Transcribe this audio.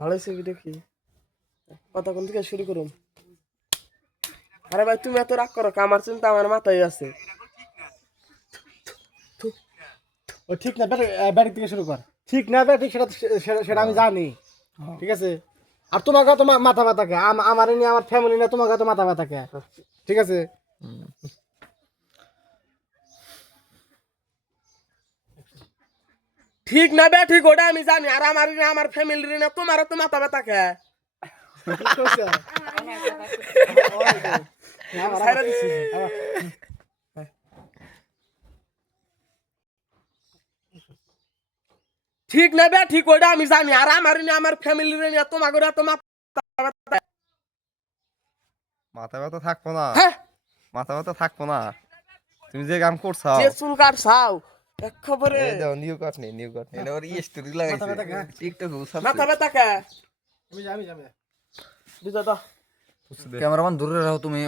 ভালো হয়েছে ভিডিও কি কথা কোন থেকে শুরু করুন। আরে ভাই তুমি এত রাগ করো, আমার চিন্তা আমার মাথায় আছে। ও ঠিক না, ব্যাটিং থেকে শুরু কর। ঠিক না ব্যাটিং, সেটা সেটা আমি জানি, ঠিক আছে। আর তোমাকে তো মাথা ব্যথা কে, আমার নিয়ে আমার ফ্যামিলি নিয়ে তোমাকে তো মাথা ব্যথা কে, ঠিক আছে। ঠিক না বে ঠিক ওটা আমি জানি, আর আমার ফ্যামিলির না তোমারও তো মাথা ব্যথা খায়। ছাইরা দিছি। ঠিক না বে ঠিক ওটা আমি জানি, আর আমার ফ্যামিলির না তোমাকে তো মাথা ব্যথা। মাথা ব্যথা থাকবো না, হ্যাঁ মাথা ব্যথা থাকবো না। তুমি যে কাম করছাও, যে চুল কাটছাও এক খবরে এই দাও নিউ কাট নেই, নিউ কাট নেই, ওর স্টোরি লাগাইছে টিকটক মাথা ব্যথা খায়। আমি যাবি বুঝা দাও ক্যামেরাম্যান দূরে রাখো তুমি।